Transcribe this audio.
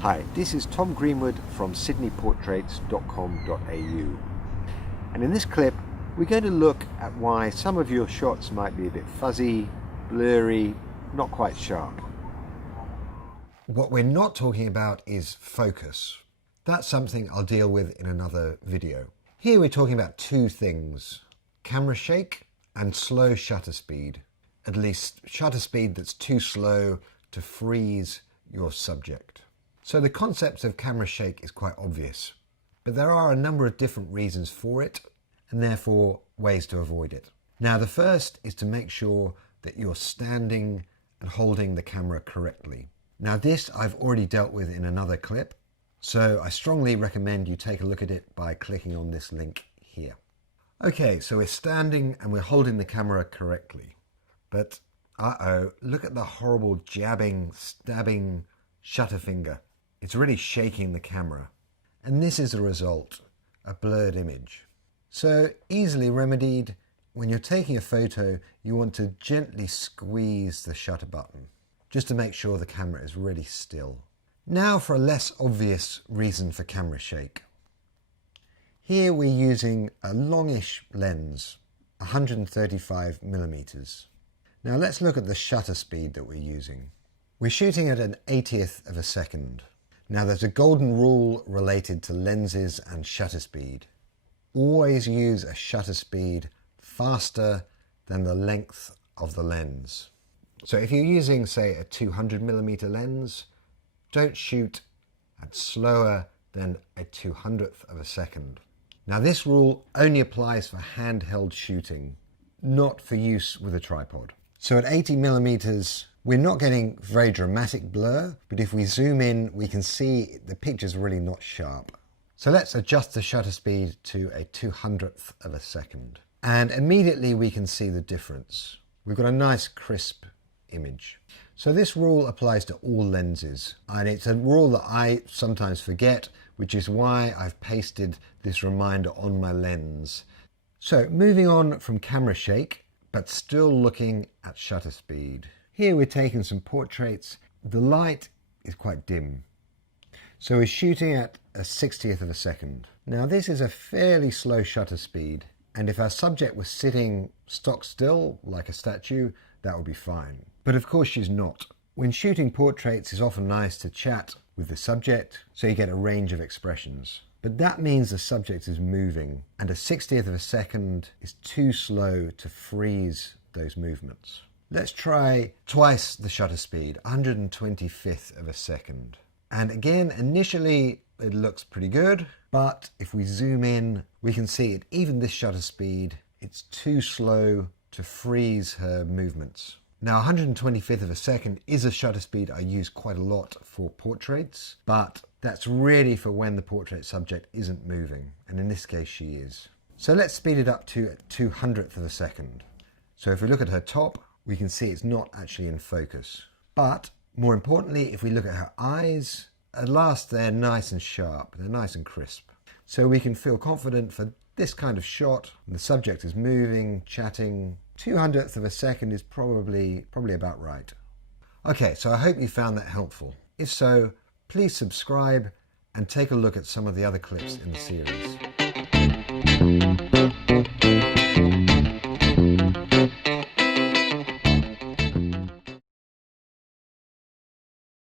Hi, this is Tom Greenwood from sydneyportraits.com.au, and in this clip we're going to look at why some of your shots might be a bit fuzzy, blurry, not quite sharp. What we're not talking about is focus. That's something I'll deal with in another video. Here we're talking about two things: camera shake and slow shutter speed. At least shutter speed that's too slow to freeze your subject. So the concept of camera shake is quite obvious, but there are a number of different reasons for it and therefore ways to avoid it. Now the first is to make sure that you're standing and holding the camera correctly. Now this I've already dealt with in another clip, so I strongly recommend you take a look at it by clicking on this link here. Okay, so we're standing and we're holding the camera correctly, but look at the horrible jabbing, stabbing shutter finger. It's really shaking the camera, and this is a result, a blurred image. So easily remedied. When you're taking a photo, you want to gently squeeze the shutter button just to make sure the camera is really still. Now for a less obvious reason for camera shake. Here we're using a longish lens, 135mm. Now let's look at the shutter speed that we're using. We're shooting at an 80th of a second. Now there's a golden rule related to lenses and shutter speed. Always use a shutter speed faster than the length of the lens. So if you're using, say, a 200mm lens, don't shoot at slower than a 200th of a second. Now this rule only applies for handheld shooting, not for use with a tripod. So at 80mm, we're not getting very dramatic blur, but if we zoom in, we can see the picture's really not sharp. So let's adjust the shutter speed to a 200th of a second. And immediately we can see the difference. We've got a nice crisp image. So this rule applies to all lenses, and it's a rule that I sometimes forget, which is why I've pasted this reminder on my lens. So moving on from camera shake, but still looking at shutter speed. Here we're taking some portraits. The light is quite dim, so we're shooting at a 60th of a second. Now this is a fairly slow shutter speed, and if our subject was sitting stock still like a statue, that would be fine. But of course she's not. When shooting portraits, it's often nice to chat with the subject so you get a range of expressions. But that means the subject is moving, and a 60th of a second is too slow to freeze those movements. Let's try twice the shutter speed, 125th of a second. And again, initially it looks pretty good, but if we zoom in, we can see at even this shutter speed, it's too slow to freeze her movements. Now 125th of a second is a shutter speed I use quite a lot for portraits, but that's really for when the portrait subject isn't moving, and in this case she is. So let's speed it up to a 200th of a second. So if we look at her top, we can see it's not actually in focus. But more importantly, if we look at her eyes, at last they're nice and sharp, they're nice and crisp. So we can feel confident for this kind of shot. The subject is moving, chatting. 200th of a second is probably about right. Okay, so I hope you found that helpful. If so, please subscribe and take a look at some of the other clips in the series.